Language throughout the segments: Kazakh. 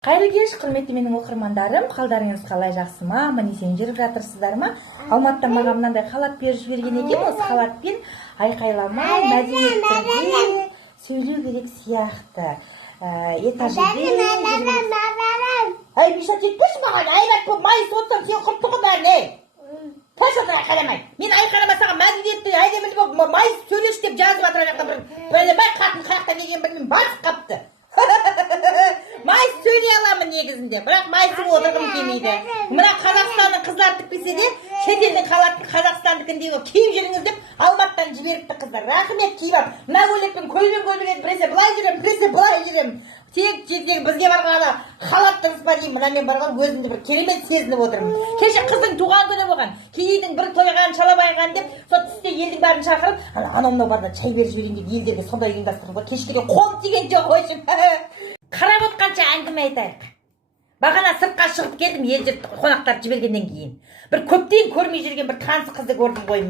Қайырлы кеш, құрметті менің оқырмандарым, қалдарыңыз қалай, жақсы ма? Міне сен жүріп жатырсыздар ма? Алматыдан маған мынандай халат беріп жіберген екен. Осы халатпен айқайламай, мәдениетті сөйлеу керек сияқты. Ай, Миша, кетпеші маған, айрат көп май сотсам, сен құртты ғой бәріне. Ташадан айқайламай. Мен айқайламасаға мәдениетті, әдемілі болып май сөйлеш деп жазып жатыр аяқтан бір қатын қаяқтан деген білмеймін, басып қапты. Май сөйлей аламын негізінде, бірақ майсыз отырғым келмейді. Мына Қазақстанның қыздар тікпесе де, шетелдің Қазақстандікіндегі киіп жүріңіз деп Алматыдан жіберіпті қыздар. Рахмет киіп алып. Мына көйлекпен көйлек біресе былай жүрем, біресе былай жүрем. Тек бізге барғанда халат дұрыс па деймін, мына мен барған өзімді бір керемет сезініп отырмын. Кеше қыздың туған күні болған, кейдің бір тойған, шалабайған деп, сол түсте елдің бәрін шақырып, анау барда чай беріп жіберейін деп елдерге сондай ұйымдастырып, кешкіге қол тиген жоқ ойшым. Қарап отқанша әңгіме айтайық. Бағана сыртқа шығып келдім, ел қонақтар жібергеннен кейін. Бір көптен көрмей жүрген бір таныс қызды көрдім ғой.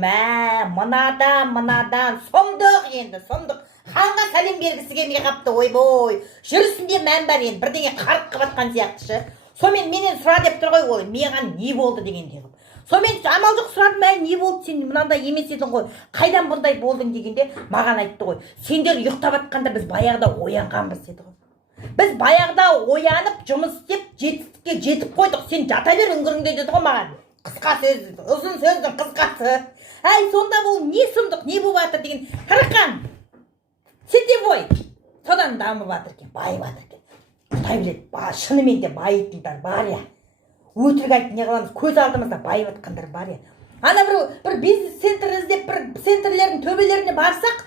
Мынадан, сомдық енді, сомдық. Ханға сәлем бергісі келмей қапты, ойбой. Жүрісінде мән бар енді, бірдеңе қарық қабатқан сияқтышы. Сомен менен сұра деп тұр ғой ол, маған не болды дегенде қып. Сомен амал жоқ сұрадым, не болды, сен мынандай емес едің ғой, қайдан бұндай болдың дегенде маған айтты ғой. Сендер ұйықтап жатқанда біз баяғыда оянғанбыз деді ғой. Біз баяғыда оянып, жұмыс істеп, жетістікке жетіп қойдық. Сен жата бер үңгіріңде деді ғой маған. Қысқа сөз, ұзын сөздің қысқасы. Әй, сонда бұл не сұмдық, не болып жатыр деген. Қарақан, сетевой. Содан дамып жатыр екен, байып жатыр екен. Құдай біледі, шынымен де байитындар бар я. Өтірік айтып не қыламыз, көз алдымызда байып жатқандар бар я. Ана бір бизнес центр іздеп, бір центрлердің төбелеріне барсақ,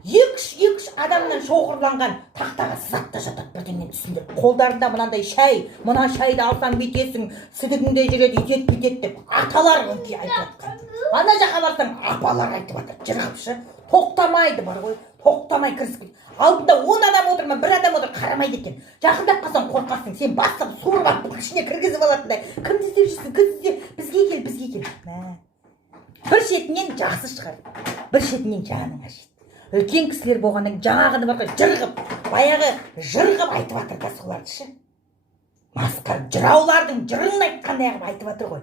екі-үш адамнан шоғырланған тақтаға сызатта жатады бірдеңнен үстінде. Қолдарында мынандай шай, мына шайды алсаң бүйтесің, сүгідінде жүреді, үйтет деп аталар өңкей айтып жатқан. Ана жаққа барсаң апалар айтып жатыр, жырғапшы, тоқтамайды бар ғой, тоқтамай кірісіп. Алдында 10 адам отыр ма, 1 адам отыр, қарамайды екен. Жақындап қалсаң қорқасың, сен бастап суырып ішіне кіргізіп алатындай. Кімді іздеп жүрсің, кімді іздеп, бізге кел. Бір шетінен жақсы шығар, бір шетінен жаның ашиды. Үлкен кісілер болғаннан жаңағыны бар ғой, баяғы жырғып айтып жатыр да солардышы. Масқар жыраулардың жырын айтқандай қылып айтып жатыр ғой.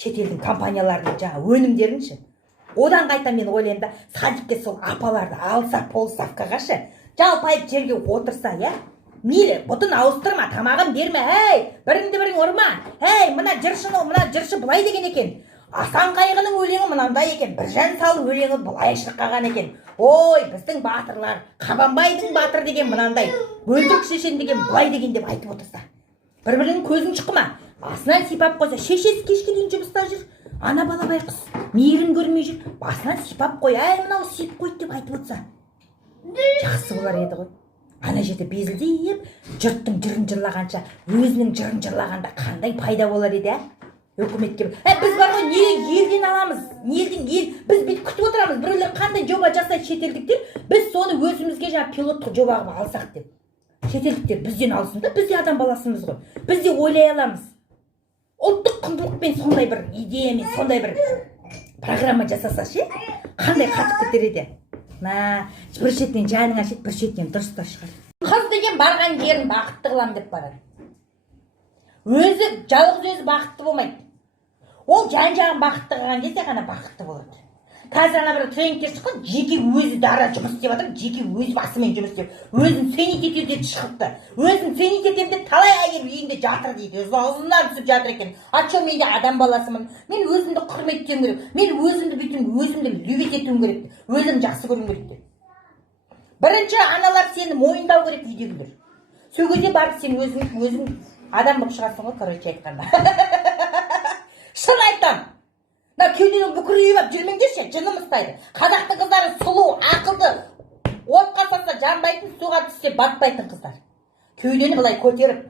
Шетелдің компанияларының жаңа өнімдерінші. Одан қайта мен ойлаймын да, садикке сол апаларды алса полставкағашы, жалпайып жерге отырса, я? Мейлі, бұтын ауыстырма, тамағын берме, біріңді бірің ұрма. Мына жыршы былай деген екен. Асан қайғының өлеңі мынандай екен, Біржан Салдың өлеңі былай шырқаған екен. Ой, біздің батырлар, Қабанбайдың батыр деген мынандай, Бөлдірік шешен деген былай деген деп айтып отырса. Бір-бірінің көзін шықма, басынан сипап қойса, шешесі кешке дейін жұмыста жүр. Ана бала байқұс, мейірін көрмей жүр, басынан сипап қой, мынау сип қойды деп айтып отырса. Жақсы болар еді ғой. Ана жерде безілдеп, жұрттың жырын жырлағанша, өзінің жырын жырлағанда қандай пайда болар еді, өкіметке. Біз бар ғой, не елден аламыз, біз бүйтіп күтіп отырамыз, біреулер қандай жоба жасайды шетелдіктер, біз соны өзімізге жаңа пилоттық жоба қылып алсақ деп. Шетелдіктер бізден алсын да, біз де адам баласымыз ғой, біз де ойлай аламыз. Ұлттық құндылықпен сондай бір идеямен, сондай бір программа жасаса ше, қандай қатып кетер еді. Бір шетінен жаның ашиды, бір шетінен дұрыс та шығар. Қыз деген барған жерін бақытты қылам деп барады. Жалғыз өзі бақытты болмайды. Ол жан-жағын бақытты қылған кезде ғана бақытты болады. Қазір ана бір тренингке шыққан, жеке өзі дара жұмыс істеп жатыр, жеке өз басымен жұмыс істеп, өзін ценить етуге шығыпты. Өзін ценить етемін деп талай әйел үйінде жатыр дейді, ұзынан түсіп жатыр екен. Ачо, мен де адам баласымын, мен өзімді құрметтеуім керек, мен өзімді бүйтім, өзімді любить етуім керек, өзім жақсы көруім керек. Бірінші аналар сені мойындау керек үйдегілер. Сол кезде барып сен өзің адам болып шығасың ғой, короче айтқанда. Шын айтам. Кеуденің бүкірейіп ап жүрмеңдерші, жыным ұстайды. Қазақтың қыздары сұлу, ақылды, отқа салса жанбайтын, суға түссе батпайтын қыздар. Кеудені былай көтеріп,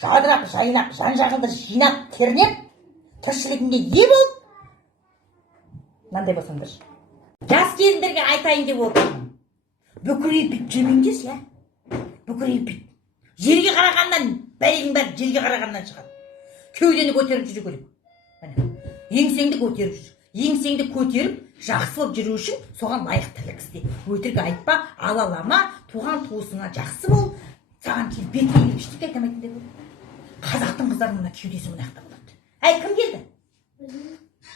жадырап, жайнап, жан-жағыңды жинап, кернеп, тіршілігінде ие болып, мынандай болсаңдаршы. Жас кезіндерге айтайын деп отырмын. Бүкірейіп бүйтіп жүрмеңдерші, бүкірейіп бүйтіп. Жерге қарағаннан, бәлегің бәрі жерге қарағаннан шығады. Кеудені көтеріп жүру керек. Еңсеңді көтеріп, жақсы болып жүру үшін соған лайық тірлік істе. Өтірік айтпа, алалама, туған туысыңа жақсы бол, саған бетіне ештеңе айтамайтын деп. қыздардың мына кеудесі мына жақта болады. Әй, кім келді?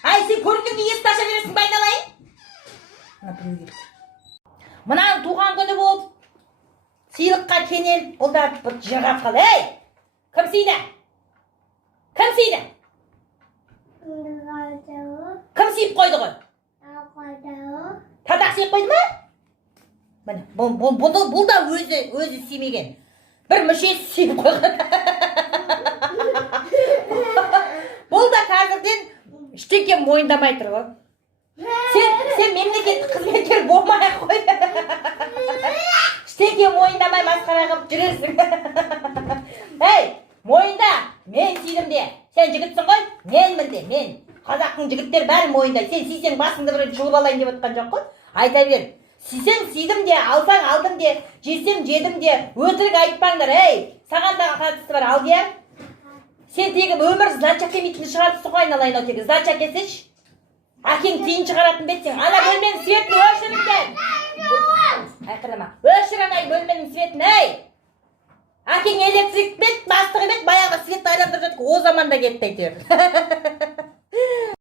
Әй, сен көріндіңде есікті аша бересің бе айналайын? Мына біреу келді. Мынаның туған күні болып, сыйлыққа кенеліп, бұл да бір жырғап қалды. Ей, кім сыйды? Кім сыйды? Кім сыйып қойды ғой? Татақ сыйып қойды ма? Міне, бұл да өзі сыймеген. Бір мүшесі сыйып қойған. Бұл да қазірден ештеңе мойындамай тұр ғой. Сен мемлекеттік қызметкер болмай-ақ қой. Ештеңе мойындамай масқара қылып жүрерсің. Ей, мойында, мен сүйдім де. Сен жігітсің ғой, менмін де, мен. Қазақтың жігіттер бәрі мойындайды. Сен сүйсең басыңды бір жұлып алайын деп отқан жоқ қой. Айта бер. Сүйсең сүйдім де, алсаң алдым де, жесем жедім де, өтірік айтпаңдар. Ей, саған да қатысы бар, Алдияр. Сен тегі өмір зачак емейтін шығарыпсың ғой, айналайын ол тегі. Зачак есеш. Әкең тиын шығаратын бетсең. Ана бөлменің светін өшіріңден. Айқырама. Өшір анай бөлменің светін, ей. Әкең электрик бет, бастығы бет, баяғы свет айландырып жатыр. О заманда кетті әйтеуір.